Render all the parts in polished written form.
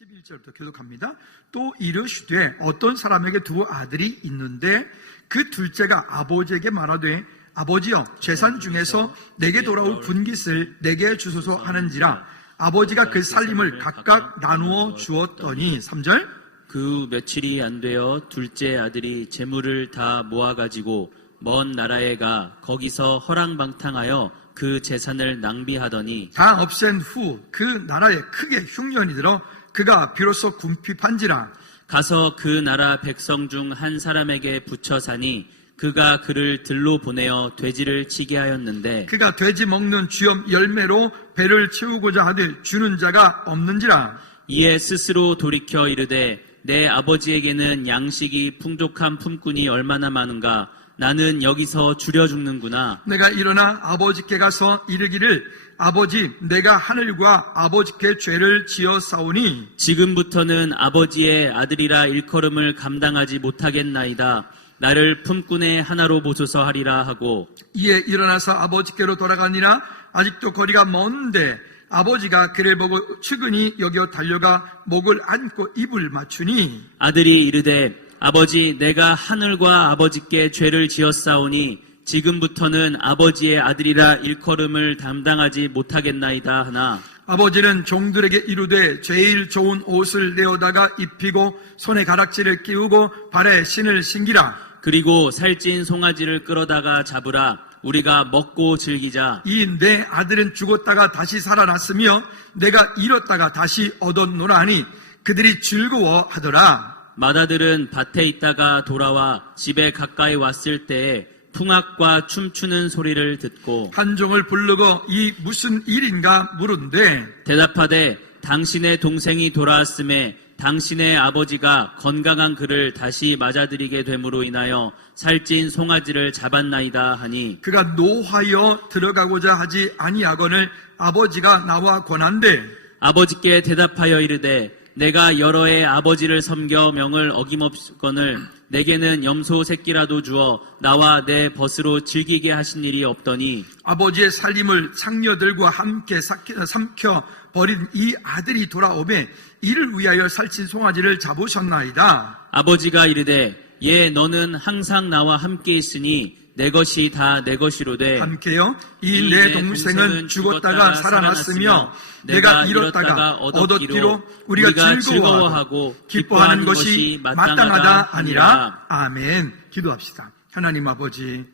11절부터 교독합니다. 또 이르시되 어떤 사람에게 두 아들이 있는데 그 둘째가 아버지에게 말하되 아버지여 재산 중에서 내게 돌아올 분깃을 내게 주소서 하는지라. 아버지가 그 살림을 각각 나누어 주었더니 3절 그 며칠이 안 되어 둘째 아들이 재물을 다 모아가지고 먼 나라에 가 거기서 허랑방탕하여 그 재산을 낭비하더니 다 없앤 후 그 나라에 크게 흉년이 들어 그가 비로소 궁핍한지라. 가서 그 나라 백성 중 한 사람에게 붙여 사니 그가 그를 들로 보내어 돼지를 치게 하였는데 그가 돼지 먹는 쥐엄 열매로 배를 채우고자 하되 주는 자가 없는지라. 이에 스스로 돌이켜 이르되 내 아버지에게는 양식이 풍족한 품꾼이 얼마나 많은가. 나는 여기서 줄여 죽는구나. 내가 일어나 아버지께 가서 이르기를 아버지 내가 하늘과 아버지께 죄를 지어 싸우니 지금부터는 아버지의 아들이라 일컬음을 감당하지 못하겠나이다. 나를 품꾼의 하나로 보소서 하리라 하고 이에 일어나서 아버지께로 돌아가니라. 아직도 거리가 먼데 아버지가 그를 보고 측은히 여겨 달려가 목을 안고 입을 맞추니 아들이 이르되 아버지 내가 하늘과 아버지께 죄를 지었사오니 지금부터는 아버지의 아들이라 일컬음을 감당하지 못하겠나이다 하나 아버지는 종들에게 이르되 제일 좋은 옷을 내어다가 입히고 손에 가락지를 끼우고 발에 신을 신기라. 그리고 살찐 송아지를 끌어다가 잡으라. 우리가 먹고 즐기자. 이 내 아들은 죽었다가 다시 살아났으며 내가 잃었다가 다시 얻었노라 하니 그들이 즐거워하더라. 맏아들은 밭에 있다가 돌아와 집에 가까이 왔을 때에 풍악과 춤추는 소리를 듣고 한 종을 부르고 이 무슨 일인가 물은데 대답하되 당신의 동생이 돌아왔음에 당신의 아버지가 건강한 그를 다시 맞아들이게 됨으로 인하여 살찐 송아지를 잡았나이다 하니 그가 노하여 들어가고자 하지 아니하거늘 아버지가 나와 권한대 아버지께 대답하여 이르되 내가 여러 해 아버지를 섬겨 명을 어김없거늘 내게는 염소 새끼라도 주어 나와 내 벗으로 즐기게 하신 일이 없더니 아버지의 살림을 상녀들과 함께 삼켜 버린 이 아들이 돌아오매 이를 위하여 살찐 송아지를 잡으셨나이다. 아버지가 이르되 예 너는 항상 나와 함께 있으니 내 것이 다 내 것이로되 함께요. 이 내 동생은 죽었다가 살아났으며 내가 잃었다가 얻었기로 우리가 즐거워하고 기뻐하는 것이 마땅하다 아니라. 아멘. 기도합시다. 하나님 아버지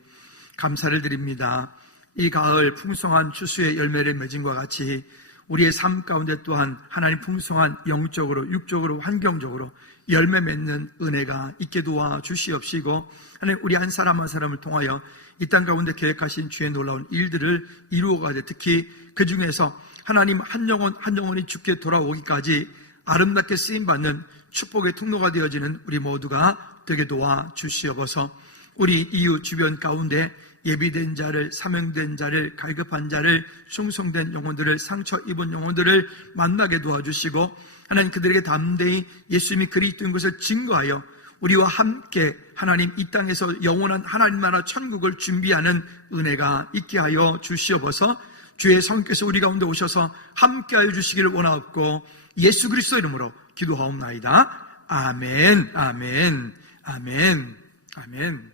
감사를 드립니다. 이 가을 풍성한 추수의 열매를 맺은 것 같이 우리의 삶 가운데 또한 하나님 풍성한 영적으로 육적으로 환경적으로 열매 맺는 은혜가 있게 도와 주시옵시고 하나님 우리 한 사람 한 사람을 통하여 이 땅 가운데 계획하신 주의 놀라운 일들을 이루어가되 특히 그 중에서 하나님 한 영혼 한 영혼이 주께 돌아오기까지 아름답게 쓰임받는 축복의 통로가 되어지는 우리 모두가 되게 도와 주시옵소서. 우리 이웃 주변 가운데 예비된 자를 사명된 자를 갈급한 자를 충성된 영혼들을 상처 입은 영혼들을 만나게 도와주시고 하나님 그들에게 담대히 예수님이 그리스도인 것을 증거하여 우리와 함께 하나님 이 땅에서 영원한 하나님 나라 천국을 준비하는 은혜가 있게 하여 주시옵소서. 주의 성령께서 우리 가운데 오셔서 함께하여 주시기를 원하옵고 예수 그리스도 이름으로 기도하옵나이다. 아멘. 아멘. 아멘. 아멘.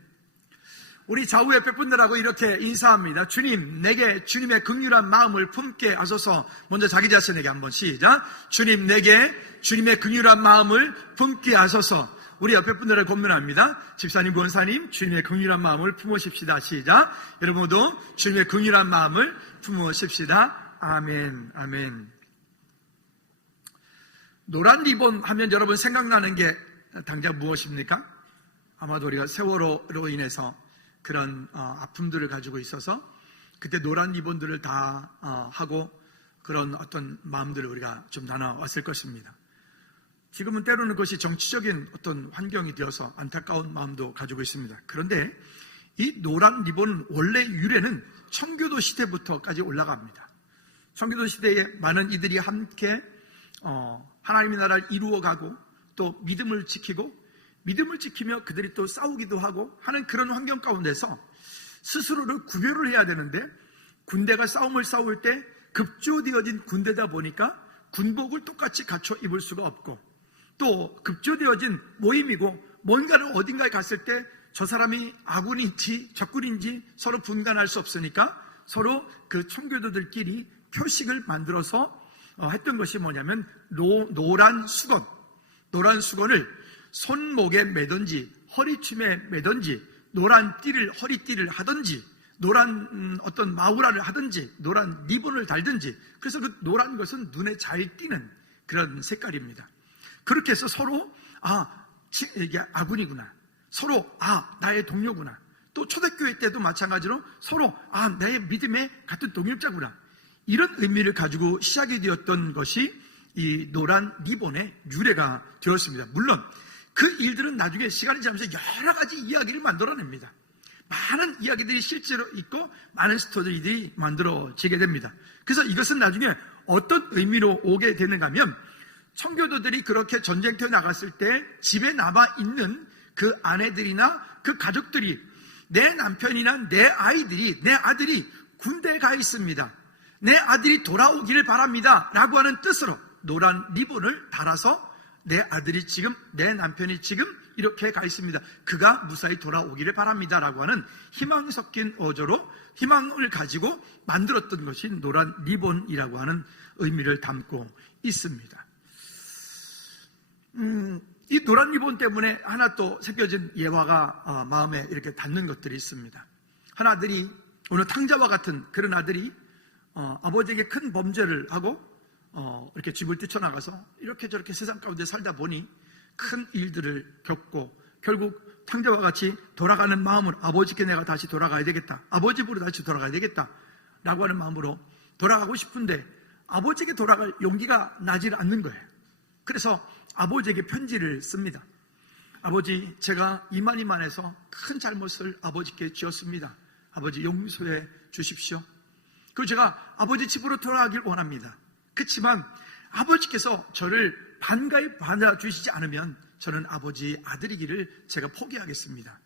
우리 좌우 옆에 분들하고 이렇게 인사합니다. 주님, 내게 주님의 긍휼한 마음을 품게 하소서. 먼저 자기 자신에게 한번 시작. 주님, 내게 주님의 긍휼한 마음을 품게 하소서. 우리 옆에 분들을 권면합니다. 집사님, 권사님, 주님의 긍휼한 마음을 품으십시다. 시작. 여러분 모두 주님의 긍휼한 마음을 품으십시다. 아멘. 아멘. 노란 리본 하면 여러분 생각나는 게 당장 무엇입니까? 아마도 우리가 세월호로 인해서 그런 아픔들을 가지고 있어서 그때 노란 리본들을 다 하고 그런 어떤 마음들을 우리가 좀 나눠왔을 것입니다. 지금은 때로는 그것이 정치적인 어떤 환경이 되어서 안타까운 마음도 가지고 있습니다. 그런데 이 노란 리본은 원래 유래는 청교도 시대부터까지 올라갑니다. 청교도 시대에 많은 이들이 함께 하나님의 나라를 이루어가고 또 믿음을 지키며 그들이 또 싸우기도 하고 하는 그런 환경 가운데서 스스로를 구별을 해야 되는데 군대가 싸움을 싸울 때 급조되어진 군대다 보니까 군복을 똑같이 갖춰 입을 수가 없고, 또 급조되어진 모임이고 뭔가를 어딘가에 갔을 때 저 사람이 아군인지 적군인지 서로 분간할 수 없으니까 서로 그 청교도들끼리 표식을 만들어서 했던 것이 뭐냐면 노란 수건을 손목에 매든지 허리춤에 매든지 노란 허리띠를 하든지 노란 어떤 마우라를 하든지 노란 리본을 달든지, 그래서 그 노란 것은 눈에 잘 띄는 그런 색깔입니다. 그렇게 해서 서로 이게 아군이구나, 서로 나의 동료구나, 또 초대교회 때도 마찬가지로 서로 나의 믿음의 같은 동역자구나, 이런 의미를 가지고 시작이 되었던 것이 이 노란 리본의 유래가 되었습니다. 물론 그 일들은 나중에 시간이 지나면서 여러 가지 이야기를 만들어냅니다. 많은 이야기들이 실제로 있고 많은 스토리들이 만들어지게 됩니다. 그래서 이것은 나중에 어떤 의미로 오게 되는가 하면, 청교도들이 그렇게 전쟁터에 나갔을 때 집에 남아있는 그 아내들이나 그 가족들이, 내 남편이나 내 아들이 군대에 가 있습니다, 내 아들이 돌아오기를 바랍니다 라고 하는 뜻으로 노란 리본을 달아서 내 남편이 지금 이렇게 가 있습니다, 그가 무사히 돌아오기를 바랍니다 라고 하는 희망 섞인 어조로 희망을 가지고 만들었던 것이 노란 리본이라고 하는 의미를 담고 있습니다. 이 노란 리본 때문에 하나 또 새겨진 예화가 마음에 이렇게 닿는 것들이 있습니다. 한 아들이, 어느 탕자와 같은 그런 아들이 아버지에게 큰 범죄를 하고 이렇게 집을 뛰쳐나가서 이렇게 저렇게 세상 가운데 살다 보니 큰 일들을 겪고 결국 탕자와 같이 돌아가는 마음으로, 아버지께 내가 다시 돌아가야 되겠다, 아버지 집으로 다시 돌아가야 되겠다 라고 하는 마음으로 돌아가고 싶은데 아버지에게 돌아갈 용기가 나질 않는 거예요. 그래서 아버지에게 편지를 씁니다. 아버지, 제가 이만해서 큰 잘못을 아버지께 지었습니다. 아버지 용서해 주십시오. 그리고 제가 아버지 집으로 돌아가길 원합니다. 그렇지만 아버지께서 저를 반가이 받아주시지 않으면 저는 아버지 아들이기를 제가 포기하겠습니다.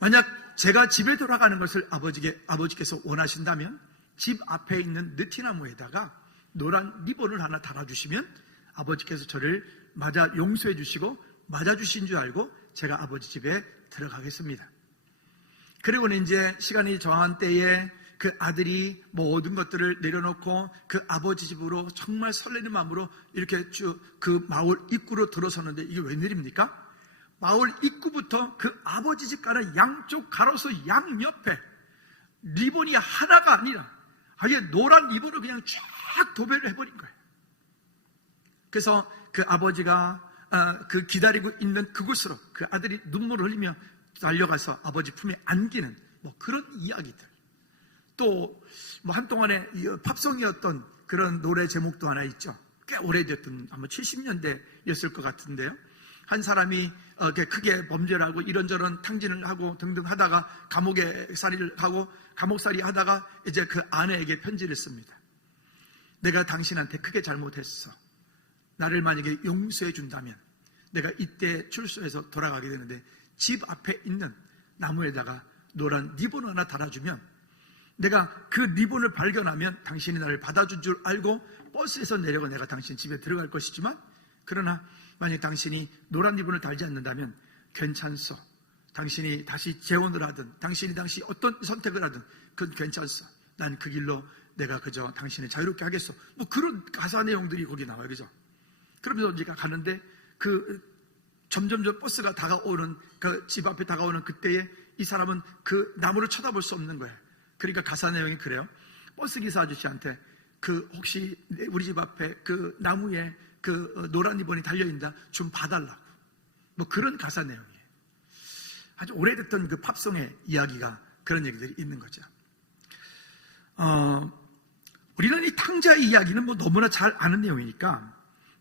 만약 제가 집에 돌아가는 것을 아버지께서 원하신다면 집 앞에 있는 느티나무에다가 노란 리본을 하나 달아주시면 아버지께서 저를 용서해 주시고 맞아주신 줄 알고 제가 아버지 집에 들어가겠습니다. 그리고는 이제 시간이 정한 때에 그 아들이 모든 것들을 내려놓고 그 아버지 집으로 정말 설레는 마음으로 이렇게 쭉 그 마을 입구로 들어섰는데, 이게 웬일입니까? 마을 입구부터 그 아버지 집 가는 양쪽 가로수 양옆에 리본이 하나가 아니라 아예 노란 리본을 그냥 쫙 도배를 해버린 거예요. 그래서 그 아버지가 그 기다리고 있는 그곳으로 그 아들이 눈물을 흘리며 달려가서 아버지 품에 안기는 그런 이야기들. 또 한동안에 팝송이었던 그런 노래 제목도 하나 있죠. 꽤 오래됐던, 아마 70년대였을 것 같은데요. 한 사람이 크게 범죄를 하고 이런저런 탕진을 하고 등등 하다가 감옥살이 하다가 이제 그 아내에게 편지를 씁니다. 내가 당신한테 크게 잘못했어. 나를 만약에 용서해 준다면 내가 이때 출소해서 돌아가게 되는데 집 앞에 있는 나무에다가 노란 리본 하나 달아주면 내가 그 리본을 발견하면 당신이 나를 받아준 줄 알고 버스에서 내려가 내가 당신 집에 들어갈 것이지만, 그러나 만약 당신이 노란 리본을 달지 않는다면 괜찮소. 당신이 다시 재혼을 하든 당신이 당시 어떤 선택을 하든 그건 괜찮소. 난 그 길로 내가 그저 당신을 자유롭게 하겠소. 그런 가사 내용들이 거기 나와요. 그죠? 그러면서 우리가 가는데 점점점 버스가 다가오는 그 집 앞에 다가오는 그때에 이 사람은 그 나무를 쳐다볼 수 없는 거예요. 그러니까 가사 내용이 그래요. 버스 기사 아저씨한테 혹시 우리 집 앞에 그 나무에 그 노란 리본이 달려있다 좀 봐달라고. 그런 가사 내용이에요. 아주 오래됐던 그 팝송의 이야기가 그런 얘기들이 있는 거죠. 우리는 이 탕자의 이야기는 너무나 잘 아는 내용이니까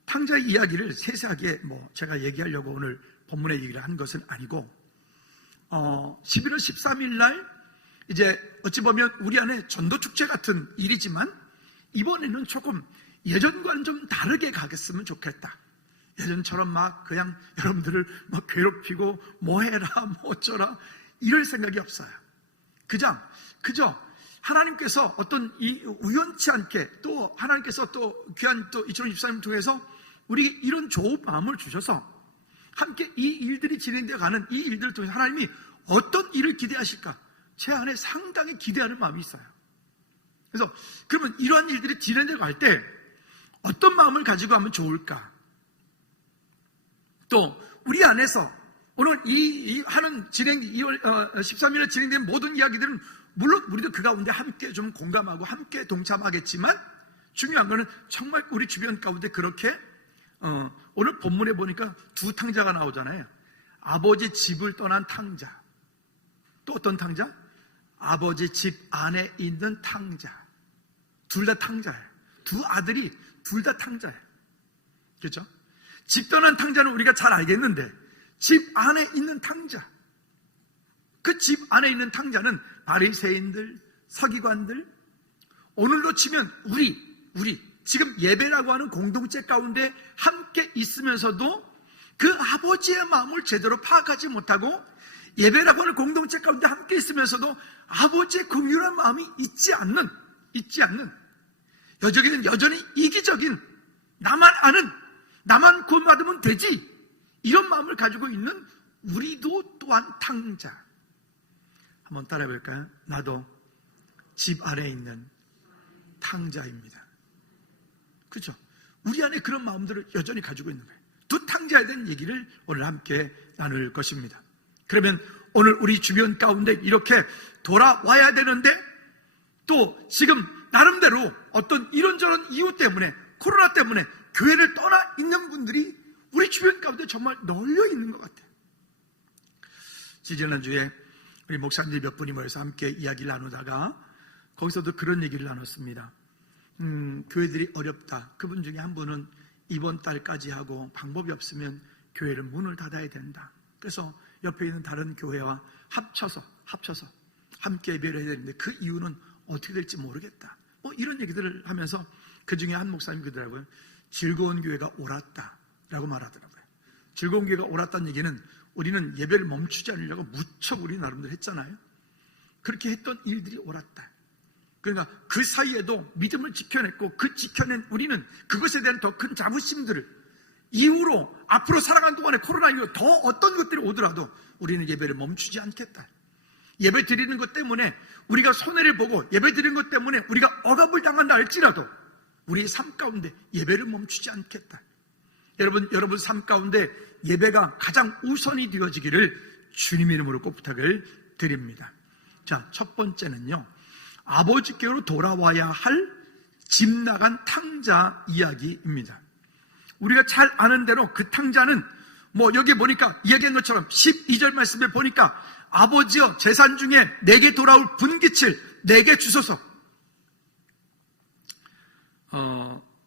탕자의 이야기를 세세하게 제가 얘기하려고 오늘 본문에 얘기를 한 것은 아니고, 11월 13일 날 이제 어찌 보면 우리 안에 전도축제 같은 일이지만 이번에는 조금 예전과는 좀 다르게 가겠으면 좋겠다. 예전처럼 그냥 여러분들을 괴롭히고 해라 어쩌라 이럴 생각이 없어요. 그저 하나님께서 어떤 이 우연치 않게 또 하나님께서 또 귀한 또 2024년 통해서 우리 이런 좋은 마음을 주셔서 함께 이 일들이 진행되어 가는 이 일들을 통해서 하나님이 어떤 일을 기대하실까? 제 안에 상당히 기대하는 마음이 있어요. 그래서 그러면 이러한 일들이 진행되어 갈 때 어떤 마음을 가지고 하면 좋을까? 또 우리 안에서 오늘 이 하는 진행 2월 13일에 진행된 모든 이야기들은 물론 우리도 그 가운데 함께 좀 공감하고 함께 동참하겠지만 중요한 거는 정말 우리 주변 가운데 그렇게 오늘 본문에 보니까 두 탕자가 나오잖아요. 아버지 집을 떠난 탕자, 또 어떤 탕자? 아버지 집 안에 있는 탕자. 둘 다 탕자예요. 두 아들이 둘 다 탕자예요. 그렇죠? 집 떠난 탕자는 우리가 잘 알겠는데 집 안에 있는 탕자, 그 집 안에 있는 탕자는 바리새인들, 서기관들, 오늘로 치면 우리 지금 예배라고 하는 공동체 가운데 함께 있으면서도 그 아버지의 마음을 제대로 파악하지 못하고 예배라고 하는 공동체 가운데 함께 있으면서도 아버지의 긍휼한 마음이 있지 않는 여전히 이기적인 나만 아는, 나만 구원받으면 되지, 이런 마음을 가지고 있는 우리도 또한 탕자. 한번 따라해 볼까요? 나도 집 안에 있는 탕자입니다. 그렇죠? 우리 안에 그런 마음들을 여전히 가지고 있는 거예요. 두 탕자에 대한 얘기를 오늘 함께 나눌 것입니다. 그러면 오늘 우리 주변 가운데 이렇게 돌아와야 되는데 또 지금 나름대로 어떤 이런저런 이유 때문에, 코로나 때문에 교회를 떠나 있는 분들이 우리 주변 가운데 정말 널려 있는 것 같아요. 지지난주에 우리 목사님들 몇 분이 모여서 함께 이야기를 나누다가 거기서도 그런 얘기를 나눴습니다. 교회들이 어렵다. 그분 중에 한 분은 이번 달까지 하고 방법이 없으면 교회를 문을 닫아야 된다. 그래서 옆에 있는 다른 교회와 합쳐서 함께 예배를 해야 되는데 그 이유는 어떻게 될지 모르겠다. 이런 얘기들을 하면서 그 중에 한 목사님이 그러더라고요. 즐거운 교회가 옳았다라고 말하더라고요. 즐거운 교회가 옳았다는 얘기는 우리는 예배를 멈추지 않으려고 무척 우리 나름대로 했잖아요. 그렇게 했던 일들이 옳았다. 그러니까 그 사이에도 믿음을 지켜냈고 그 지켜낸 우리는 그것에 대한 더 큰 자부심들을 이후로 앞으로 살아가는 동안에 코로나 이후 더 어떤 것들이 오더라도 우리는 예배를 멈추지 않겠다. 예배 드리는 것 때문에 우리가 손해를 보고 예배 드리는 것 때문에 우리가 억압을 당한다 할지라도 우리의 삶 가운데 예배를 멈추지 않겠다. 여러분 삶 가운데 예배가 가장 우선이 되어지기를 주님 이름으로 꼭 부탁을 드립니다. 자, 첫 번째는요, 아버지께로 돌아와야 할 집 나간 탕자 이야기입니다. 우리가 잘 아는 대로 그 탕자는 여기 보니까 이야기한 것처럼 12절 말씀에 보니까 아버지여 재산 중에 내게 돌아올 분깃을 내게 주소서.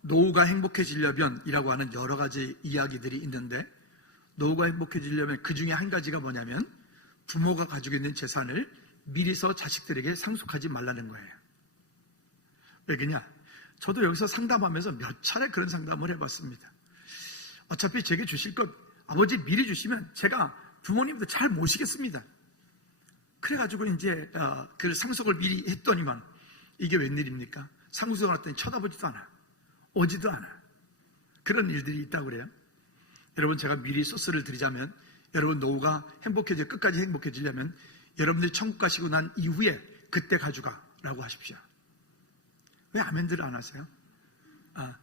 노후가 행복해지려면이라고 하는 여러 가지 이야기들이 있는데 노후가 행복해지려면 그 중에 한 가지가 뭐냐면 부모가 가지고 있는 재산을 미리서 자식들에게 상속하지 말라는 거예요. 왜 그러냐? 저도 여기서 상담하면서 몇 차례 그런 상담을 해봤습니다. 어차피 제게 주실 것 아버지 미리 주시면 제가 부모님도 잘 모시겠습니다. 그래가지고 이제 그 상속을 미리 했더니만 이게 웬일입니까? 상속을 했더니 쳐다보지도 않아, 오지도 않아. 그런 일들이 있다고 그래요. 여러분, 제가 미리 소스를 드리자면 여러분 노후가 끝까지 행복해지려면 여러분들이 천국 가시고 난 이후에 그때 가져가라고 하십시오. 왜 아멘들을 안 하세요?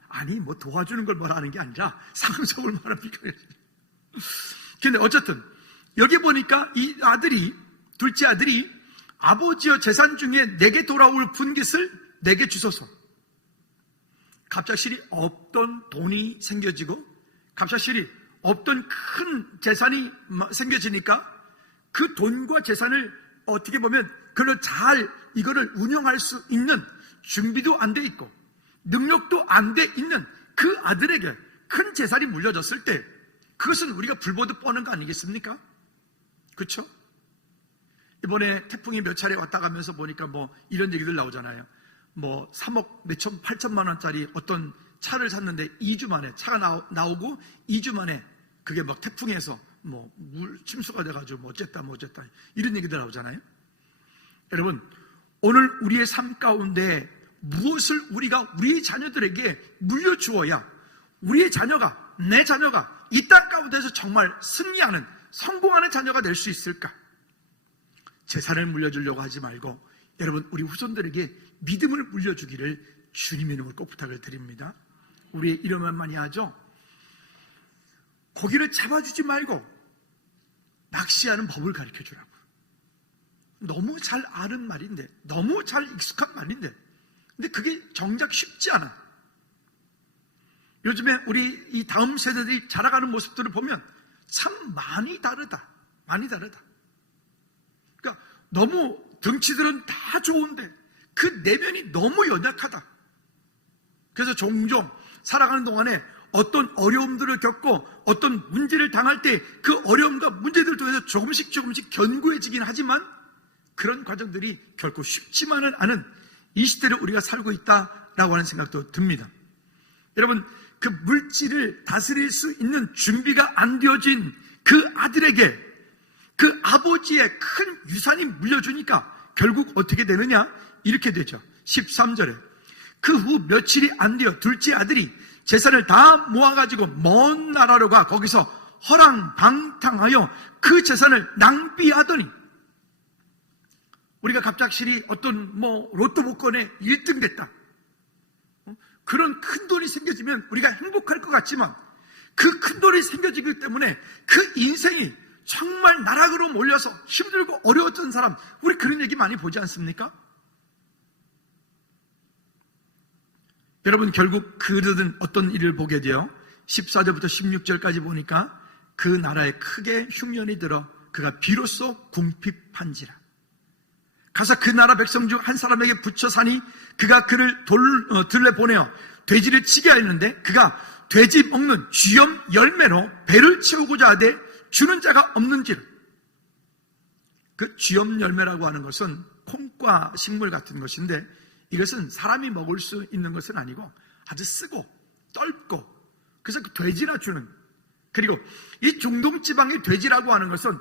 아니 도와주는 걸 말하는 게 아니라 상속을 말합니까? 근데 어쨌든 여기 보니까 이 둘째 아들이 아버지여 재산 중에 내게 돌아올 분깃을 내게 주소서. 갑작스레 없던 돈이 생겨지고 갑작스레 없던 큰 재산이 생겨지니까 그 돈과 재산을 어떻게 보면 그걸 잘 이거를 운영할 수 있는 준비도 안 돼 있고 능력도 안 돼 있는 그 아들에게 큰 재산이 물려졌을 때 그것은 우리가 불보듯 뻔한 거 아니겠습니까? 그렇죠? 이번에 태풍이 몇 차례 왔다 가면서 보니까 이런 얘기들 나오잖아요. 3억 몇천 8천만 원짜리 어떤 차를 샀는데 2주 만에 차가 나오고 2주 만에 그게 태풍에서 물 침수가 돼가지고 어쨌다 이런 얘기들 나오잖아요. 여러분, 오늘 우리의 삶 가운데 무엇을 우리가 우리 자녀들에게 물려주어야 우리의 자녀가, 내 자녀가 이 땅 가운데서 정말 승리하는, 성공하는 자녀가 될 수 있을까? 재산을 물려주려고 하지 말고 여러분, 우리 후손들에게 믿음을 물려주기를 주님의 이름으로 꼭 부탁을 드립니다. 우리의 이름만 많이 하죠. 고기를 잡아주지 말고 낚시하는 법을 가르쳐주라고. 너무 잘 아는 말인데, 너무 잘 익숙한 말인데, 근데 그게 정작 쉽지 않아. 요즘에 우리 이 다음 세대들이 자라가는 모습들을 보면 참 많이 다르다. 많이 다르다. 그러니까 너무 덩치들은 다 좋은데 그 내면이 너무 연약하다. 그래서 종종 살아가는 동안에 어떤 어려움들을 겪고 어떤 문제를 당할 때 그 어려움과 문제들을 통해서 조금씩 견고해지긴 하지만 그런 과정들이 결코 쉽지만은 않은 이 시대를 우리가 살고 있다라고 하는 생각도 듭니다. 여러분, 그 물질을 다스릴 수 있는 준비가 안 되어진 그 아들에게 그 아버지의 큰 유산이 물려주니까 결국 어떻게 되느냐? 이렇게 되죠. 13절에 그 후 며칠이 안 되어 둘째 아들이 재산을 다 모아가지고 먼 나라로 가 거기서 허랑방탕하여 그 재산을 낭비하더니, 우리가 갑작스레 어떤 로또 복권에 1등 됐다, 그런 큰 돈이 생겨지면 우리가 행복할 것 같지만 그 큰 돈이 생겨지기 때문에 그 인생이 정말 나락으로 몰려서 힘들고 어려웠던 사람, 우리 그런 얘기 많이 보지 않습니까? 여러분, 결국 그들은 어떤 일을 보게 돼요? 14절부터 16절까지 보니까 그 나라에 크게 흉년이 들어 그가 비로소 궁핍한지라. 가서 그 나라 백성 중 한 사람에게 붙여 사니 그가 그를 들레 보내어 돼지를 치게 하였는데 그가 돼지 먹는 쥐염 열매로 배를 채우고자 하되 주는 자가 없는지라. 그 쥐염 열매라고 하는 것은 콩과 식물 같은 것인데 이것은 사람이 먹을 수 있는 것은 아니고 아주 쓰고 떫고, 그래서 그 돼지나 주는. 그리고 이 중동 지방의 돼지라고 하는 것은,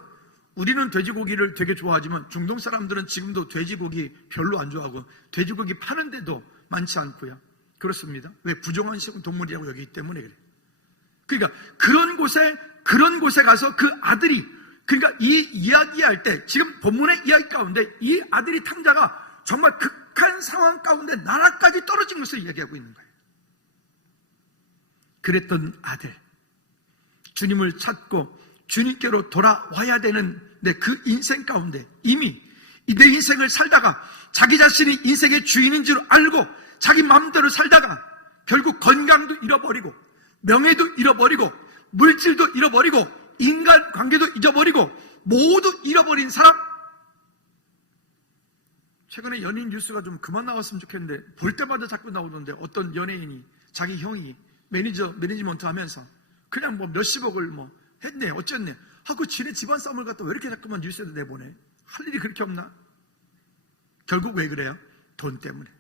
우리는 돼지고기를 되게 좋아하지만 중동 사람들은 지금도 돼지고기 별로 안 좋아하고 돼지고기 파는 데도 많지 않고요. 그렇습니다. 왜? 부정한 동물이라고 여기기 때문에 그래요. 그러니까 그런 곳에 가서 그 아들이, 그러니까 이 이야기할 때 지금 본문의 이야기 가운데 이 아들이 탕자가 정말 극한 상황 가운데 나라까지 떨어진 것을 이야기하고 있는 거예요. 그랬던 아들, 주님을 찾고 주님께로 돌아와야 되는 그 인생 가운데 이미 내 인생을 살다가 자기 자신이 인생의 주인인 줄 알고 자기 마음대로 살다가 결국 건강도 잃어버리고 명예도 잃어버리고 물질도 잃어버리고 인간관계도 잊어버리고 모두 잃어버린 사람. 최근에 연예인 뉴스가 좀 그만 나왔으면 좋겠는데 볼 때마다 자꾸 나오던데, 어떤 연예인이 자기 형이 매니지먼트 하면서 그냥 몇십억을 했네 어쨌네 하고 지네 집안 싸움을 갖다 왜 이렇게 자꾸만 뉴스에도 내보내? 할 일이 그렇게 없나? 결국 왜 그래요? 돈 때문에.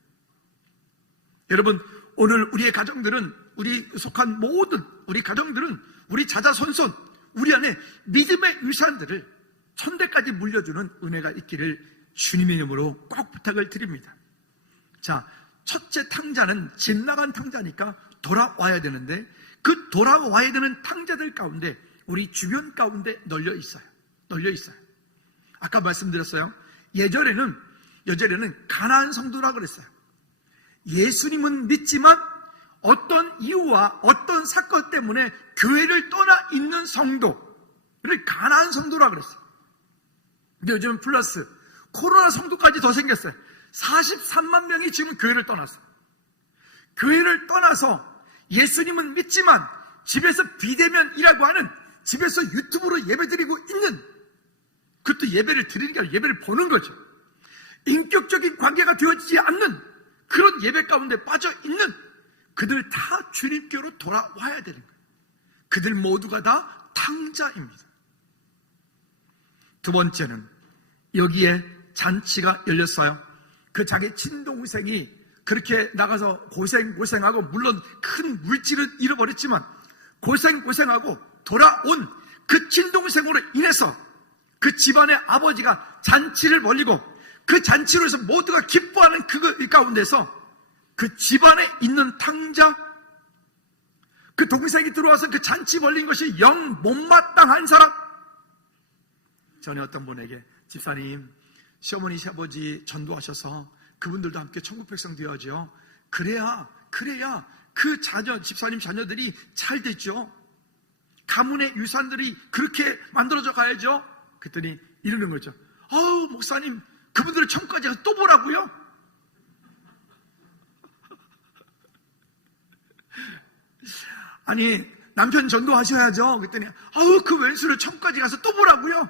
여러분, 오늘 우리의 가정들은, 우리 속한 모든 우리 가정들은 우리 자자손손 우리 안에 믿음의 유산들을 천대까지 물려주는 은혜가 있기를 주님의 이름으로 꼭 부탁을 드립니다. 자, 첫째 탕자는 집 나간 탕자니까 돌아와야 되는데 그 돌아와야 되는 탕자들 가운데 우리 주변 가운데 널려 있어요. 아까 말씀드렸어요. 예전에는 가나안 성도라 그랬어요. 예수님은 믿지만 어떤 이유와 어떤 사건 때문에 교회를 떠나 있는 성도를 가나안 성도라 그랬어요. 근데 요즘은 플러스 코로나 성도까지 더 생겼어요. 43만 명이 지금 교회를 떠났어요. 교회를 떠나서 예수님은 믿지만 집에서 비대면이라고 하는, 집에서 유튜브로 예배드리고 있는, 그것도 예배를 드리는 게 아니라 예배를 보는 거죠. 인격적인 관계가 되어지지 않는 그런 예배 가운데 빠져 있는 그들 다 주님께로 돌아와야 되는 거예요. 그들 모두가 다 탕자입니다. 두 번째는 여기에 잔치가 열렸어요. 그 자기 친동생이 그렇게 나가서 고생하고, 물론 큰 물질은 잃어버렸지만 고생하고 돌아온 그 친동생으로 인해서 그 집안의 아버지가 잔치를 벌이고 그 잔치로 해서 모두가 기뻐하는 그 가운데서 그 집안에 있는 탕자, 그 동생이 들어와서 그 잔치 벌린 것이 영 못마땅한 사람. 전에 어떤 분에게 집사님, 시어머니 시아버지 전도하셔서 그분들도 함께 천국 백성 되어야죠. 그래야 그 자녀, 집사님 자녀들이 잘 됐죠. 가문의 유산들이 그렇게 만들어져 가야죠. 그랬더니 이러는 거죠. 목사님, 그분들을 천국까지 가서 또 보라고요? 아니, 남편 전도하셔야죠. 그랬더니 그 왼수를 천국까지 가서 또 보라고요?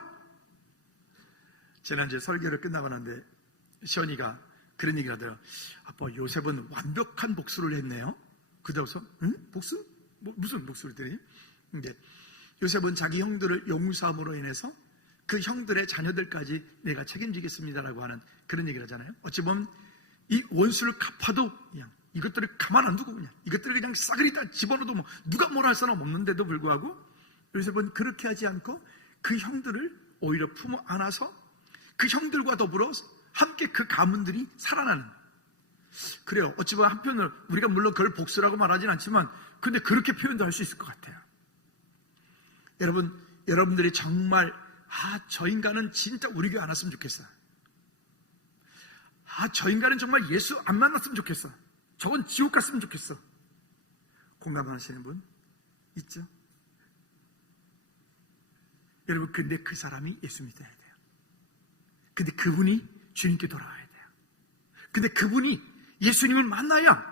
지난주에 설교를 끝나고 났는데 시원이가 그런 얘기를 하더라고요. 아빠, 요셉은 완벽한 복수를 했네요. 그다음서 복수? 무슨 복수를 했더니, 근데 요셉은 자기 형들을 용서함으로 인해서 그 형들의 자녀들까지 내가 책임지겠습니다라고 하는 그런 얘기를 하잖아요. 어찌 보면 이 원수를 갚아도 그냥 이것들을 가만 안 두고 그냥 이것들을 그냥 싸그리 다 집어넣어도 뭐 누가 뭐라 할 사람 없는데도 불구하고 요셉은 그렇게 하지 않고 그 형들을 오히려 품어 안아서 그 형들과 더불어 함께 그 가문들이 살아나는. 그래요. 어찌 보면 한편으로 우리가 물론 그걸 복수라고 말하진 않지만 근데 그렇게 표현도 할 수 있을 것 같아요. 여러분들이 정말 저 인간은 진짜 우리 교회 안 왔으면 좋겠어. 저 인간은 정말 예수 안 만났으면 좋겠어. 저건 지옥 갔으면 좋겠어. 공감하시는 분 있죠? 여러분, 근데 그 사람이 예수 믿어야 돼요. 근데 그분이 주님께 돌아와야 돼요. 근데 그분이 예수님을 만나야,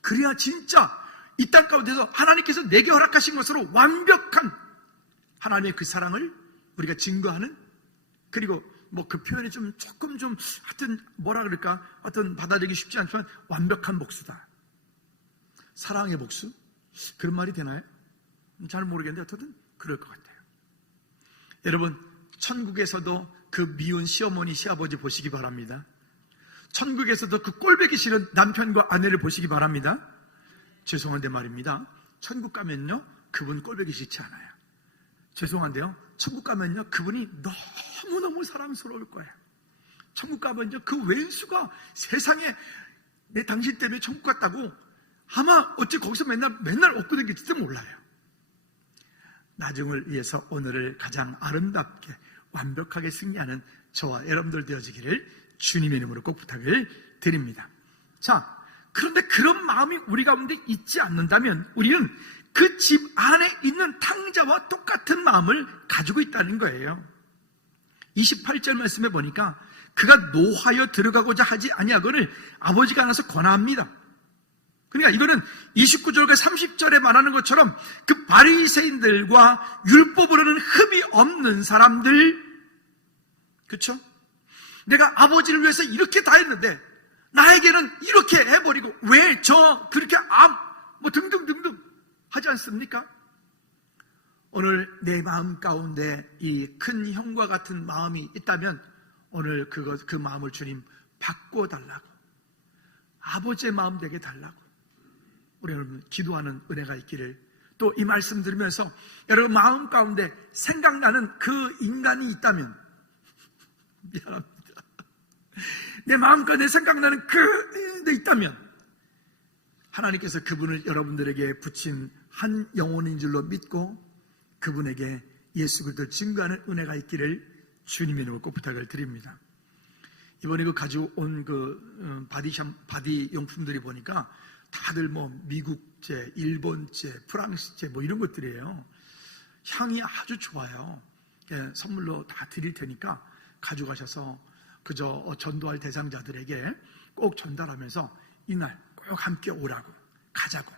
그래야 진짜 이 땅 가운데서 하나님께서 내게 허락하신 것으로 완벽한 하나님의 그 사랑을 우리가 증거하는, 그리고 뭐 그 표현이 조금 하여튼 뭐라 그럴까, 어떤 받아들이기 쉽지 않지만 완벽한 복수다. 사랑의 복수? 그런 말이 되나요? 잘 모르겠는데 어쨌든 그럴 것 같아요. 여러분, 천국에서도 그 미운 시어머니 시아버지 보시기 바랍니다. 천국에서도 그 꼴보기 싫은 남편과 아내를 보시기 바랍니다. 죄송한데 말입니다. 천국 가면요, 그분 꼴보기 싫지 않아요. 죄송한데요, 천국 가면요, 그분이 너무너무 사랑스러울 거예요. 천국 가면요, 그 왼수가 세상에 내 당신 때문에 천국 갔다고 아마 어찌 거기서 맨날 얻고 다닐지도 몰라요. 나중을 위해서 오늘을 가장 아름답게 완벽하게 승리하는 저와 여러분들 되어지기를 주님의 이름으로 꼭 부탁을 드립니다. 자, 그런데 그런 마음이 우리 가운데 있지 않는다면 우리는 그 집 안에 있는 탕자와 똑같은 마음을 가지고 있다는 거예요. 28절 말씀에 보니까 그가 노하여 들어가고자 하지 아니하거늘 아버지가 알아서 권합니다. 그러니까 이거는 29절과 30절에 말하는 것처럼 그 바리새인들과 율법으로는 흠이 없는 사람들, 그렇죠? 내가 아버지를 위해서 이렇게 다 했는데 나에게는 이렇게 해버리고 왜 그렇게 등등등등 하지 않습니까? 오늘 내 마음 가운데 이 큰 형과 같은 마음이 있다면 오늘 그 마음을 주님 바꿔달라고, 아버지의 마음 되게 달라고 우리 여러분 기도하는 은혜가 있기를. 또 이 말씀 들으면서 여러분 마음 가운데 생각나는 그 인간이 있다면 미안합니다. 내 마음 가운데 생각나는 그 있다면 하나님께서 그분을 여러분들에게 붙인 한 영혼인 줄로 믿고 그분에게 예수 그리스도를 증거하는 은혜가 있기를 주님의 이름으로 꼭 부탁을 드립니다. 이번에 가지고 온 바디 용품들이 보니까 다들 미국제, 일본제, 프랑스제 이런 것들이에요. 향이 아주 좋아요. 선물로 다 드릴 테니까 가져가셔서 그저 전도할 대상자들에게 꼭 전달하면서 이날 꼭 함께 오라고, 가자고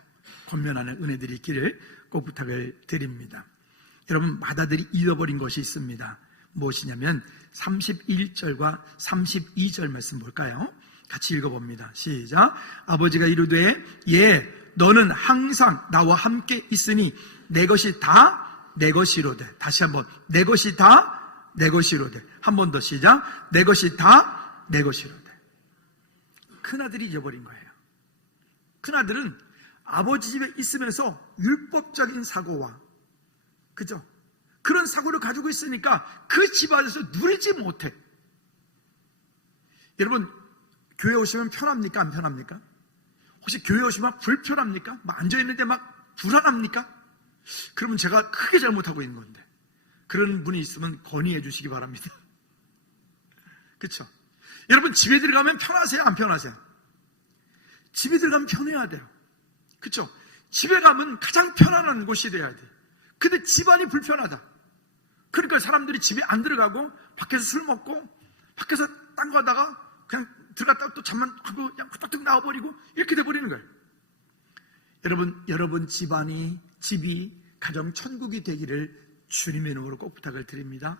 권면하는 은혜들이 있기를 꼭 부탁을 드립니다. 여러분, 마다들이 잃어버린 것이 있습니다. 무엇이냐면 31절과 32절 말씀 볼까요? 같이 읽어봅니다. 시작. 아버지가 이르되 너는 항상 나와 함께 있으니 내 것이 다 내 것이로되. 다시 한번, 내 것이 다 내 것이로되. 한 번 더 시작. 내 것이 다 내 것이로되. 큰아들이 잊어버린 거예요. 큰아들은 아버지 집에 있으면서 율법적인 사고와, 그죠? 그런 사고를 가지고 있으니까 그 집 안에서 누리지 못해. 여러분, 교회 오시면 편합니까? 안 편합니까? 혹시 교회 오시면 불편합니까? 막 앉아있는데 막 불안합니까? 그러면 제가 크게 잘못하고 있는 건데, 그런 분이 있으면 건의해 주시기 바랍니다. 그렇죠? 여러분, 집에 들어가면 편하세요? 안 편하세요? 집에 들어가면 편해야 돼요. 그렇죠? 집에 가면 가장 편안한 곳이 돼야 돼. 근데 집안이 불편하다. 그러니까 사람들이 집에 안 들어가고 밖에서 술 먹고 밖에서 딴 거 하다가 그냥 들어갔다가 또 잠만 하고 그냥 후딱딱 나와버리고 이렇게 돼버리는 거예요. 여러분 집이 가정 천국이 되기를 주님의 이름으로 꼭 부탁을 드립니다.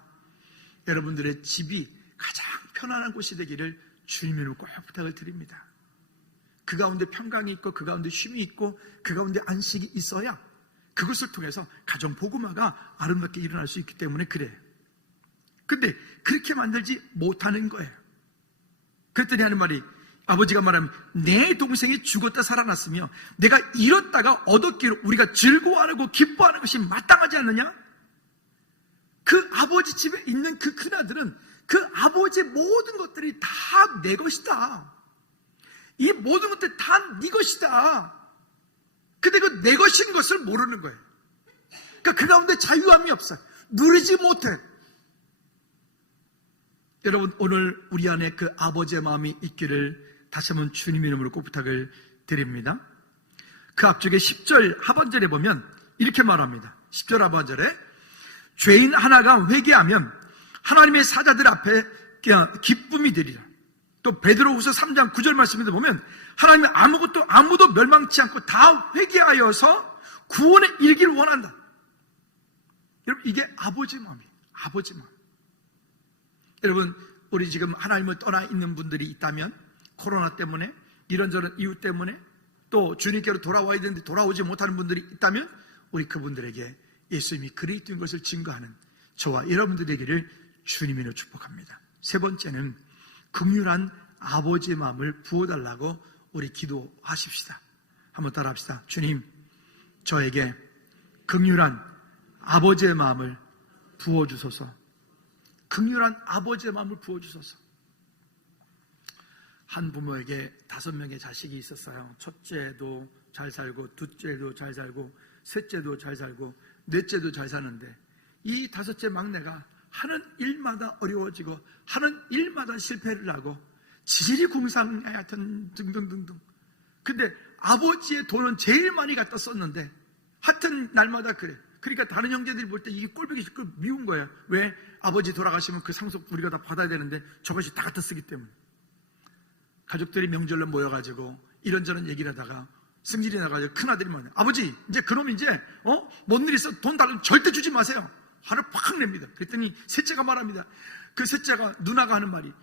여러분들의 집이 가장 편안한 곳이 되기를 주님의 이름으로 꼭 부탁을 드립니다. 그 가운데 평강이 있고 그 가운데 쉼이 있고 그 가운데 안식이 있어야 그것을 통해서 가정 복음화가 아름답게 일어날 수 있기 때문에 그래요. 근데 그렇게 만들지 못하는 거예요. 그랬더니 하는 말이, 아버지가 말하면 내 동생이 죽었다 살아났으며 내가 잃었다가 얻었기로 우리가 즐거워하고 기뻐하는 것이 마땅하지 않느냐? 그 아버지 집에 있는 그 큰아들은 그 아버지의 모든 것들이 다 내 것이다. 이 모든 것들이 다 네 것이다. 근데 그 내 것인 것을 모르는 거예요. 그러니까 그 가운데 자유함이 없어요. 누리지 못해. 여러분, 오늘 우리 안에 그 아버지의 마음이 있기를 다시 한번 주님의 이름으로 꼭 부탁을 드립니다. 그 앞쪽에 10절 하반절에 보면 이렇게 말합니다. 10절 하반절에 죄인 하나가 회개하면 하나님의 사자들 앞에 기쁨이 되리라. 또 베드로후서 3장 9절 말씀에도 보면 하나님은 아무도 멸망치 않고 다 회개하여서 구원에 이르기를 원한다. 여러분, 이게 아버지 마음이에요. 아버지 마음. 여러분, 우리 지금 하나님을 떠나 있는 분들이 있다면, 코로나 때문에, 이런저런 이유 때문에, 또 주님께로 돌아와야 되는데 돌아오지 못하는 분들이 있다면, 우리 그분들에게 예수님이 그리스도인 것을 증거하는 저와 여러분들 되기를 주님으로 축복합니다. 세 번째는 긍휼한 아버지의 마음을 부어달라고 우리 기도하십시다. 한번 따라합시다. 주님, 저에게 긍휼한 아버지의 마음을 부어주소서. 긍휼한 아버지의 마음을 부어주소서. 한 부모에게 5명의 자식이 있었어요. 첫째도 잘 살고, 둘째도 잘 살고, 셋째도 잘 살고, 넷째도 잘 사는데 이 5째 막내가 하는 일마다 어려워지고 하는 일마다 실패를 하고 지질이 궁상에 하여튼 등등등등. 근데 아버지의 돈은 제일 많이 갖다 썼는데 하여튼 날마다 그래. 그러니까 다른 형제들이 볼 때 이게 꼴보기 싫고 미운 거야. 왜? 아버지 돌아가시면 그 상속 우리가 다 받아야 되는데 저것이 다 갖다 쓰기 때문에. 가족들이 명절로 모여가지고 이런저런 얘기를 하다가 승질이 나가지고 큰아들이 말해요. 아버지, 이제 그놈 이제 뭔 일 있어 돈 달라면 절대 주지 마세요. 화를 팍 냅니다. 그랬더니 셋째가 말합니다. 그 셋째가, 누나가 하는 말이,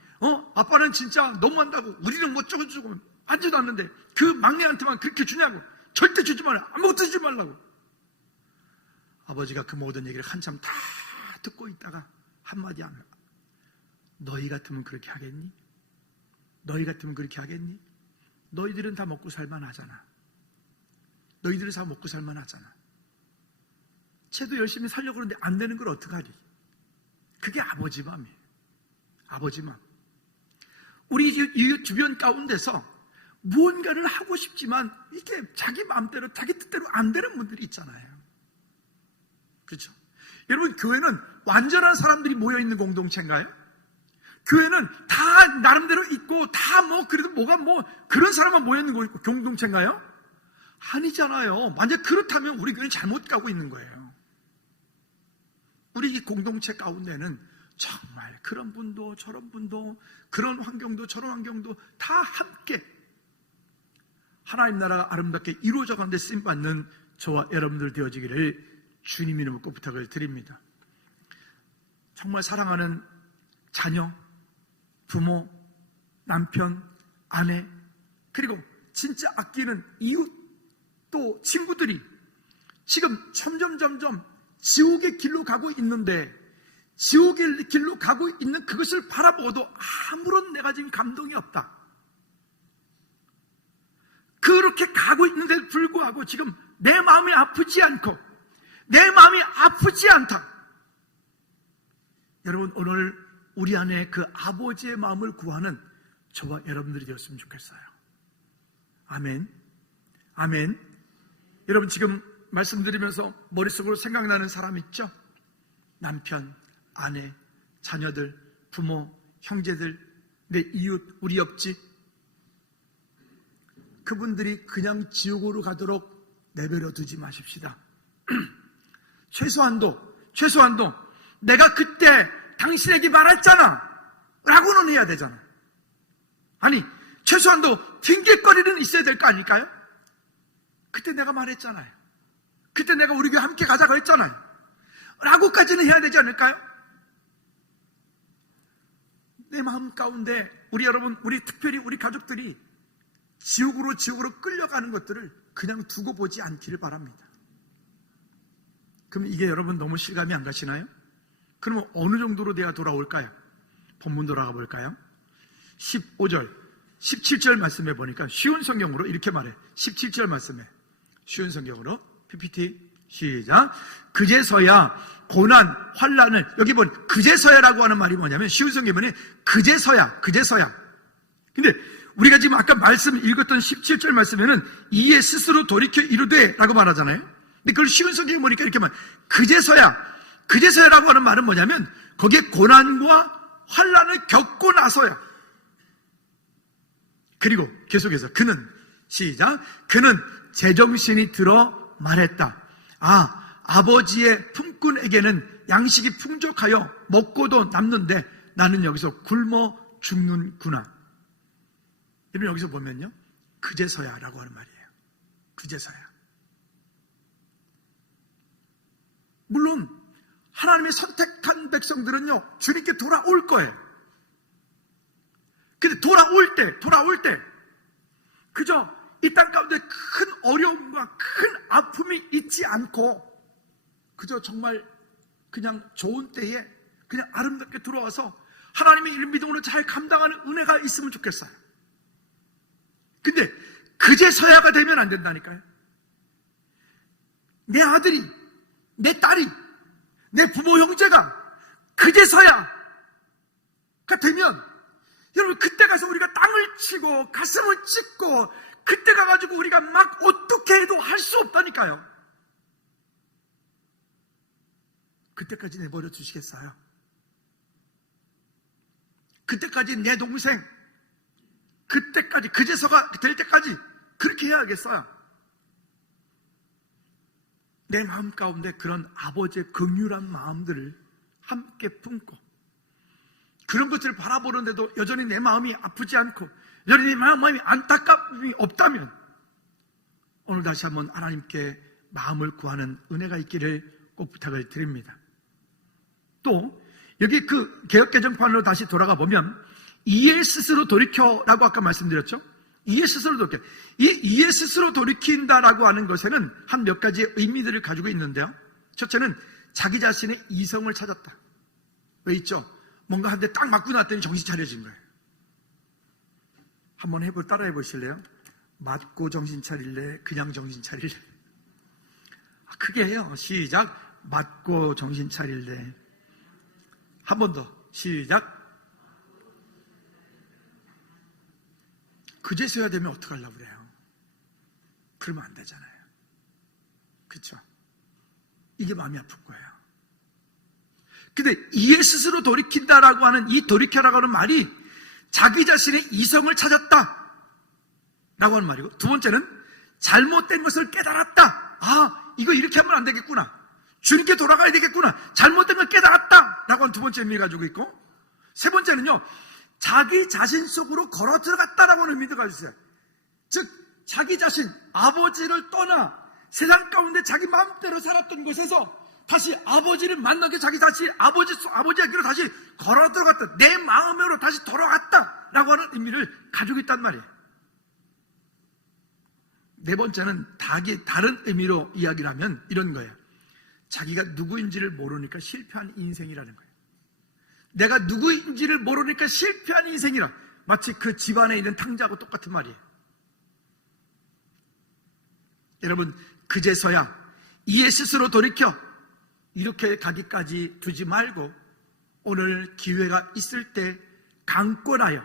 아빠는 진짜 너무한다고, 우리는 뭐 쪼고쪼고 하지도 않는데 그 막내한테만 그렇게 주냐고. 절대 주지 말라. 아무것도 주지 말라고. 아버지가 그 모든 얘기를 한참 다 듣고 있다가 한마디 하면, 너희 같으면 그렇게 하겠니? 너희 같으면 그렇게 하겠니? 너희들은 다 먹고 살만하잖아. 너희들은 다 먹고 살만하잖아. 쟤도 열심히 살려고 그러는데 안 되는 걸 어떡하리? 그게 아버지 마음이에요. 아버지 마음. 우리 주변 가운데서 무언가를 하고 싶지만 이게 자기 마음대로 자기 뜻대로 안 되는 분들이 있잖아요. 그렇죠? 여러분, 교회는 완전한 사람들이 모여있는 공동체인가요? 교회는 다 나름대로 있고 다 그래도 그런 사람만 모여있는 공동체인가요? 아니잖아요. 만약 그렇다면 우리 교회는 잘못 가고 있는 거예요. 우리 이 공동체 가운데는 정말 그런 분도 저런 분도, 그런 환경도 저런 환경도 다 함께 하나님 나라가 아름답게 이루어져 가는데 쓰임받는 저와 여러분들 되어지기를 주님 이름으로 꼭 부탁을 드립니다. 정말 사랑하는 자녀, 부모, 남편, 아내, 그리고 진짜 아끼는 이웃, 또 친구들이 지금 점점 지옥의 길로 가고 있는데, 지옥의 길로 가고 있는 그것을 바라보고도 아무런 내가 지금 감동이 없다. 그렇게 가고 있는데도 불구하고 지금 내 마음이 아프지 않고 내 마음이 아프지 않다. 여러분, 오늘 우리 안에 그 아버지의 마음을 구하는 저와 여러분들이 되었으면 좋겠어요. 아멘. 아멘. 여러분 지금 말씀드리면서 머릿속으로 생각나는 사람 있죠? 남편, 아내, 자녀들, 부모, 형제들, 내 이웃, 우리 옆집, 그분들이 그냥 지옥으로 가도록 내버려 두지 마십시다. 최소한도 내가 그때 당신에게 말했잖아 라고는 해야 되잖아. 아니 최소한도 핑계거리는 있어야 될 거 아닐까요? 그때 내가 말했잖아요. 그때 내가 우리 교회 함께 가자고 했잖아요 라고까지는 해야 되지 않을까요? 내 마음 가운데 우리 여러분, 특별히 우리 가족들이 지옥으로 끌려가는 것들을 그냥 두고 보지 않기를 바랍니다. 그럼 이게 여러분 너무 실감이 안 가시나요? 그러면 어느 정도로 돼야 돌아올까요? 본문 돌아가 볼까요? 15절, 17절 말씀해 보니까 쉬운 성경으로 이렇게 말해. 17절 말씀에 쉬운 성경으로 PPT 시작. 그제서야 고난, 환난을, 여기 본 그제서야라고 하는 말이 뭐냐면 쉬운 성경에 그제서야. 근데 우리가 지금 아까 말씀 읽었던 17절 말씀에는 이에 스스로 돌이켜 이르되 라고 말하잖아요. 근데 그걸 쉬운 성경에 보니까 이렇게 말, 그제서야라고 하는 말은 뭐냐면 거기에 고난과 환난을 겪고 나서야. 그리고 계속해서 그는 시작. 그는 제정신이 들어 말했다. 아버지의 품꾼에게는 양식이 풍족하여 먹고도 남는데 나는 여기서 굶어 죽는구나. 여러분 여기서 보면요, 그제서야라고 하는 말이에요. 그제서야. 물론 하나님의 선택한 백성들은요 주님께 돌아올 거예요. 근데 돌아올 때 그저 이 땅 가운데 큰 어려움과 큰 아픔이 있지 않고 그저 정말 그냥 좋은 때에 그냥 아름답게 들어와서 하나님의 일 믿음으로 잘 감당하는 은혜가 있으면 좋겠어요. 근데 그제서야가 되면 안 된다니까요. 내 아들이, 내 딸이, 내 부모 형제가 그제서야가 되면 여러분 그때 가서 우리가 땅을 치고 가슴을 찢고 그때 가가지고 우리가 막 어떻게 해도 할 수 없다니까요. 그때까지 내버려 두시겠어요? 그때까지 내 동생, 그때까지 그제서가 될 때까지 그렇게 해야겠어요? 내 마음 가운데 그런 아버지의 긍휼한 마음들을 함께 품고 그런 것들을 바라보는데도 여전히 내 마음이 아프지 않고 여전히 내 마음이 안타까움이 없다면 오늘 다시 한번 하나님께 마음을 구하는 은혜가 있기를 꼭 부탁을 드립니다. 또 여기 그 개역개정판으로 다시 돌아가 보면 이에 스스로 돌이켜라고 아까 말씀드렸죠. 이에 스스로 돌이켜. 이 이에 스스로 돌이킨다라고 하는 것에는 한 몇 가지의 의미들을 가지고 있는데요. 첫째는 자기 자신의 이성을 찾았다. 왜 있죠? 뭔가 한 대 딱 맞고 났더니 정신 차려진 거예요. 한번 따라해 보실래요? 맞고 정신 차릴래? 그냥 정신 차릴래? 크게 해요. 시작. 맞고 정신 차릴래? 한 번 더. 시작. 그제서야 되면 어떡하려고 그래요? 그러면 안 되잖아요. 그렇죠? 이게 마음이 아플 거예요. 근데 이에 스스로 돌이킨다라고 하는 이 돌이켜라고 하는 말이 자기 자신의 이성을 찾았다 라고 하는 말이고, 두 번째는 잘못된 것을 깨달았다. 이거 이렇게 하면 안 되겠구나. 주님께 돌아가야 되겠구나. 잘못된 걸 깨달았다 라고 하는 두 번째 의미를 가지고 있고, 세 번째는요, 자기 자신 속으로 걸어 들어갔다라고 하는 의미도 가지고 있어요. 즉 자기 자신, 아버지를 떠나 세상 가운데 자기 마음대로 살았던 곳에서 다시 아버지를 만나게 자기 다시 아버지에게로 다시 걸어 들어갔다. 내 마음으로 다시 돌아갔다 라고 하는 의미를 가지고 있단 말이에요. 네 번째는 다른 의미로 이야기를 하면 이런 거예요. 자기가 누구인지를 모르니까 실패한 인생이라는 거예요. 내가 누구인지를 모르니까 실패한 인생이라. 마치 그 집안에 있는 탕자하고 똑같은 말이에요. 여러분, 그제서야 이에 스스로 돌이켜 이렇게 가기까지 두지 말고 오늘 기회가 있을 때 강권하여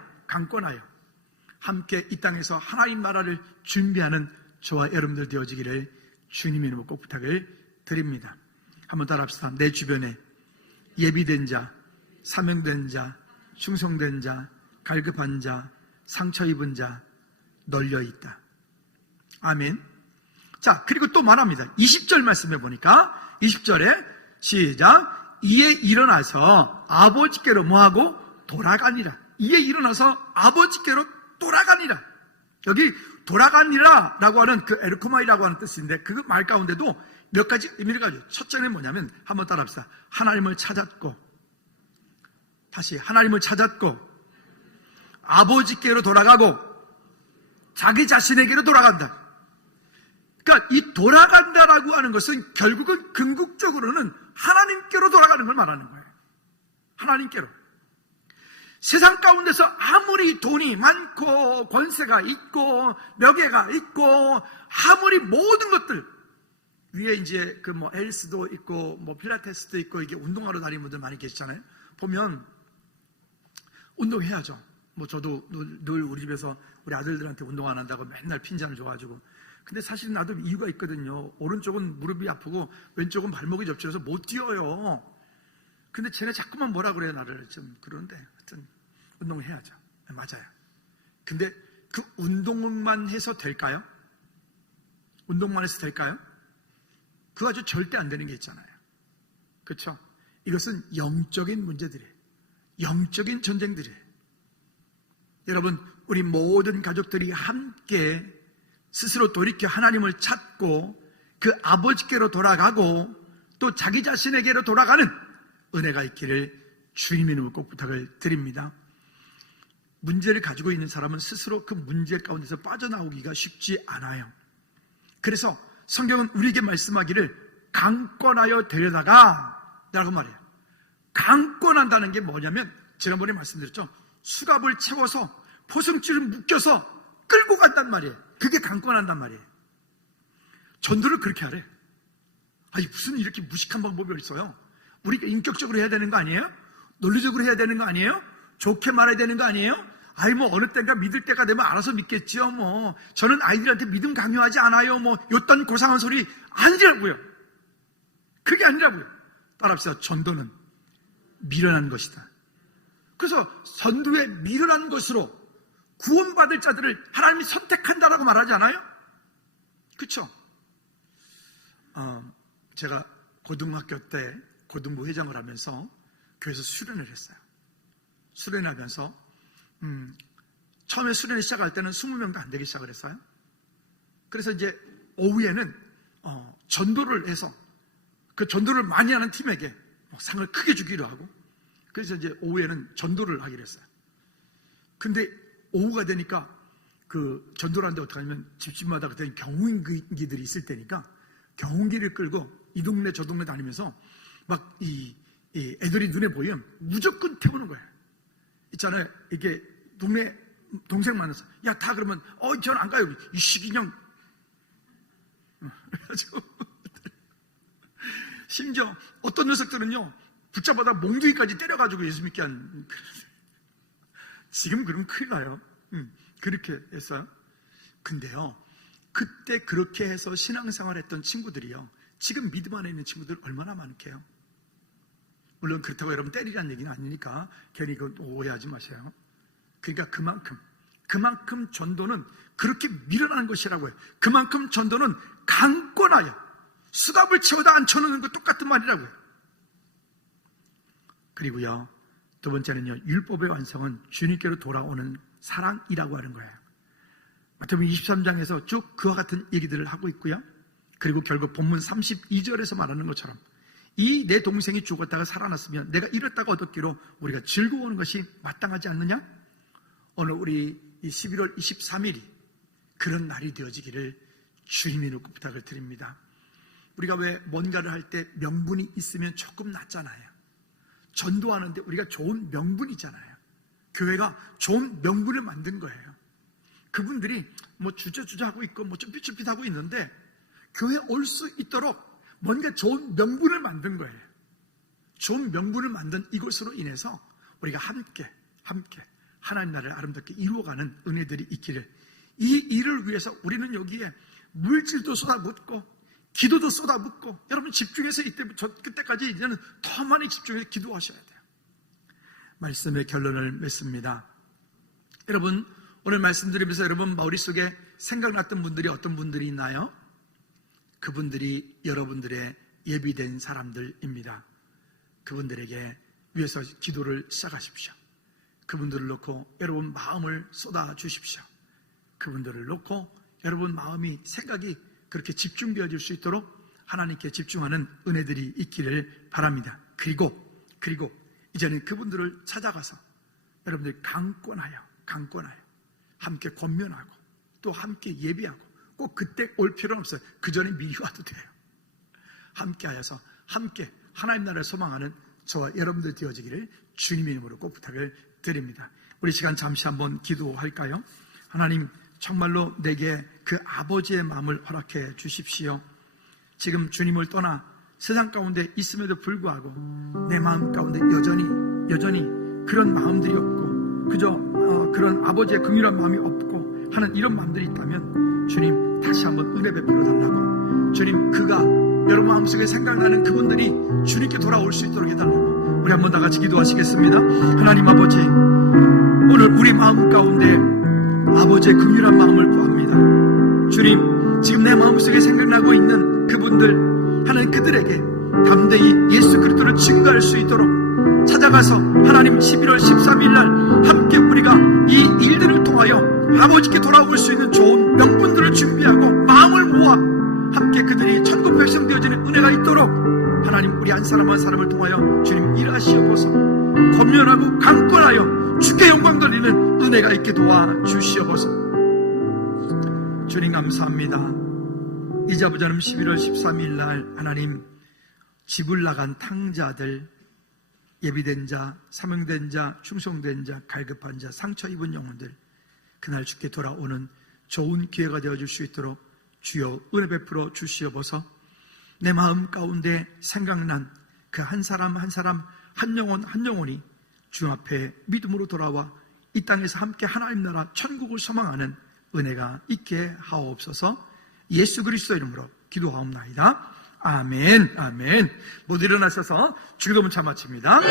함께 이 땅에서 하나님 나라를 준비하는 저와 여러분들 되어지기를 주님의 이름으로 꼭 부탁을 드립니다. 한번 따라합시다. 내 주변에 예비된 자, 사명된 자, 충성된 자, 갈급한 자, 상처 입은 자 널려 있다. 아멘. 자, 그리고 또 말합니다. 20절 말씀해 보니까 20절에 시작. 이에 일어나서 아버지께로 뭐하고 돌아가니라. 이에 일어나서 아버지께로 돌아가니라. 여기 돌아가니라 라고 하는 그 에르코마이라고 하는 뜻인데 그 말 가운데도 몇 가지 의미를 가지고 첫째는 뭐냐면 한번 따라합시다. 하나님을 찾았고, 다시 하나님을 찾았고, 아버지께로 돌아가고, 자기 자신에게로 돌아간다. 그러니까 이 돌아간다라고 하는 것은 결국은 궁극적으로는 하나님께로 돌아가는 걸 말하는 거예요. 하나님께로. 세상 가운데서 아무리 돈이 많고 권세가 있고 명예가 있고 아무리 모든 것들 위에 이제 그 뭐 헬스도 있고 뭐 필라테스도 있고 이게 운동하러 다니는 분들 많이 계시잖아요. 보면 운동해야죠. 뭐 저도 늘 우리 집에서 우리 아들들한테 운동 안 한다고 맨날 핀잔을 줘가지고. 근데 사실 나도 이유가 있거든요. 오른쪽은 무릎이 아프고 왼쪽은 발목이 접질려서 못 뛰어요. 근데 쟤네 자꾸만 뭐라 그래요, 나를. 좀 그런데 하여튼 운동을 해야죠. 맞아요. 근데 그 운동만 해서 될까요? 운동만 해서 될까요? 그거 아주 절대 안 되는 게 있잖아요. 그렇죠? 이것은 영적인 문제들이에요. 영적인 전쟁들이에요. 여러분, 우리 모든 가족들이 함께 스스로 돌이켜 하나님을 찾고 그 아버지께로 돌아가고 또 자기 자신에게로 돌아가는 은혜가 있기를 주님의 이름으로 꼭 부탁을 드립니다. 문제를 가지고 있는 사람은 스스로 그 문제 가운데서 빠져나오기가 쉽지 않아요. 그래서 성경은 우리에게 말씀하기를 강권하여 데려다가 라고 말해요. 강권한다는 게 뭐냐면 지난번에 말씀드렸죠. 수갑을 채워서 포승줄을 묶여서 끌고 간단 말이에요. 그게 강권한단 말이에요. 전도를 그렇게 하래. 아니 무슨 이렇게 무식한 방법이 있어요? 우리가 인격적으로 해야 되는 거 아니에요? 논리적으로 해야 되는 거 아니에요? 좋게 말해야 되는 거 아니에요? 아이 뭐 어느 때인가 믿을 때가 되면 알아서 믿겠죠. 뭐 저는 아이들한테 믿음 강요하지 않아요. 뭐 요딴 고상한 소리 아니라고요. 그게 아니라고요. 따라합시다. 전도는 미련한 것이다. 그래서 전도에 미련한 것으로 구원받을 자들을 하나님이 선택한다라고 말하지 않아요? 그렇죠? 제가 고등학교 때 고등부 회장을 하면서 교회에서 수련을 했어요. 수련하면서 처음에 수련을 시작할 때는 20명도 안 되게 시작을 했어요. 그래서 이제 오후에는 전도를 해서 그 전도를 많이 하는 팀에게 상을 크게 주기로 하고, 그래서 이제 오후에는 전도를 하기로 했어요. 근데 오후가 되니까 그 전도를 하는데 어떻게 하냐면 집집마다 그때 경운기들이 있을 때니까 경운기를 끌고 이 동네 저 동네 다니면서 막 이 애들이 눈에 보이면 무조건 태우는 거예요. 있잖아요. 이게 동네 동생 만나서 야 다 그러면 저는 안 가요. 이 시기냥. 그래가지고 심지어 어떤 녀석들은요 붙잡아다 몽둥이까지 때려가지고 예수 믿게 한. 지금 그러면 큰일 나요. 그렇게 했어요. 근데요 그때 그렇게 해서 신앙생활 했던 친구들이요 지금 믿음 안에 있는 친구들 얼마나 많게요. 물론 그렇다고 여러분 때리라는 얘기는 아니니까 괜히 그거 오해하지 마세요. 그러니까 그만큼 전도는 그렇게 미련한 것이라고 해요. 그만큼 전도는 강권하여 수갑을 채워다 앉혀놓는 것 똑같은 말이라고요. 그리고요 두 번째는요 율법의 완성은 주님께로 돌아오는 사랑이라고 하는 거예요. 마태복음 23장에서 쭉 그와 같은 얘기들을 하고 있고요. 그리고 결국 본문 32절에서 말하는 것처럼 이 내 동생이 죽었다가 살아났으면 내가 이랬다가 얻었기로 우리가 즐거워하는 것이 마땅하지 않느냐? 오늘 우리 이 11월 23일이 그런 날이 되어지기를 주님의 이름으로 부탁을 드립니다. 우리가 왜 뭔가를 할 때 명분이 있으면 조금 낫잖아요. 전도하는데 우리가 좋은 명분이잖아요. 교회가 좋은 명분을 만든 거예요. 그분들이 뭐 주저하고 있고 뭐 쭈삣쭈삣하고 있는데 교회에 올 수 있도록 뭔가 좋은 명분을 만든 거예요. 좋은 명분을 만든 이것으로 인해서 우리가 함께 하나님 나라를 아름답게 이루어가는 은혜들이 있기를, 이 일을 위해서 우리는 여기에 물질도 쏟아붓고 기도도 쏟아붓고, 여러분 집중해서 그때까지 이제는 더 많이 집중해서 기도하셔야 돼요. 말씀의 결론을 맺습니다. 여러분, 오늘 말씀드리면서 여러분 머릿속에 생각났던 분들이 어떤 분들이 있나요? 그분들이 여러분들의 예비된 사람들입니다. 그분들에게 위해서 기도를 시작하십시오. 그분들을 놓고 여러분 마음을 쏟아 주십시오. 그분들을 놓고 여러분 마음이, 생각이 그렇게 집중되어질 수 있도록 하나님께 집중하는 은혜들이 있기를 바랍니다. 그리고 이제는 그분들을 찾아가서 여러분들이 강권하여 함께 권면하고 또 함께 예비하고, 꼭 그때 올 필요는 없어요. 그 전에 미리 와도 돼요. 함께 하여서 함께 하나님 나라를 소망하는 저와 여러분들 되어지기를 주님의 이름으로 꼭 부탁을 드립니다. 우리 시간 잠시 한번 기도할까요? 하나님, 정말로 내게 그 아버지의 마음을 허락해 주십시오. 지금 주님을 떠나 세상 가운데 있음에도 불구하고 내 마음 가운데 여전히 그런 마음들이 없고 그저 그런 아버지의 긍휼한 마음이 없고 하는 이런 마음들이 있다면 주님 다시 한번 은혜 베풀어 달라고, 주님 그가 여러분 마음속에 생각나는 그분들이 주님께 돌아올 수 있도록 해달라고 우리 한번 다 같이 기도하시겠습니다. 하나님 아버지, 오늘 우리 마음 가운데 아버지의 긍휼한 마음을 구합니다. 주님, 지금 내 마음속에 생각나고 있는 그분들, 하나님 그들에게 담대히 예수 그리스도를 증거할 수 있도록 찾아가서 하나님 11월 13일 날 함께 우리가 이 일들을 통하여 아버지께 돌아올 수 있는 좋은 명분들을 준비하고 마음을 모아 함께 그들이 천국 백성 되어지는 은혜가 있도록 하나님 우리 한 사람 한 사람을 통하여 주님 일하시옵소서. 권면하고 강권하여 주께 영광 돌리는 은혜가 있게 도와주시옵소서. 주님 감사합니다. 이자부자는 11월 13일 날 하나님 집을 나간 탕자들, 예비된 자, 사명된 자, 충성된 자, 갈급한 자, 상처 입은 영혼들, 그날 주께 돌아오는 좋은 기회가 되어줄 수 있도록 주여 은혜 베풀어 주시옵소서. 내 마음 가운데 생각난 그 한 사람 한 사람, 한 영혼 한 영혼이 주 앞에 믿음으로 돌아와 이 땅에서 함께 하나님 나라 천국을 소망하는 은혜가 있게 하옵소서. 예수 그리스도 이름으로 기도하옵나이다. 아멘. 아멘. 모두 일어나셔서 주기도문 차 마칩니다.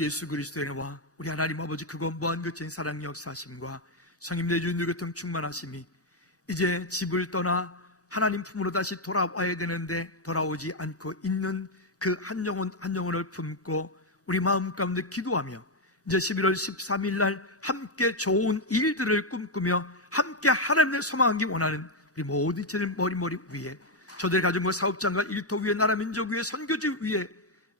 예수 그리스도의 은혜와 우리 하나님 아버지 그거 무한거친 사랑 역사하심과 성님 내주 누교통 충만하심이 이제 집을 떠나 하나님 품으로 다시 돌아와야 되는데 돌아오지 않고 있는 그 한 영혼 한 영혼을 품고 우리 마음 가운데 기도하며 이제 11월 13일 날 함께 좋은 일들을 꿈꾸며 함께 하나님을 소망하기 원하는 우리 모든 이체들 머리 위에 저들의 가정과 사업장과 일터 위에 나라 민족 위에 선교지 위에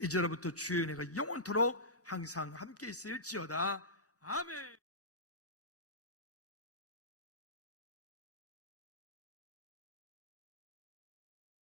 이제로부터 주의 은혜가 영원토록 항상 함께 있을지어다. 아멘.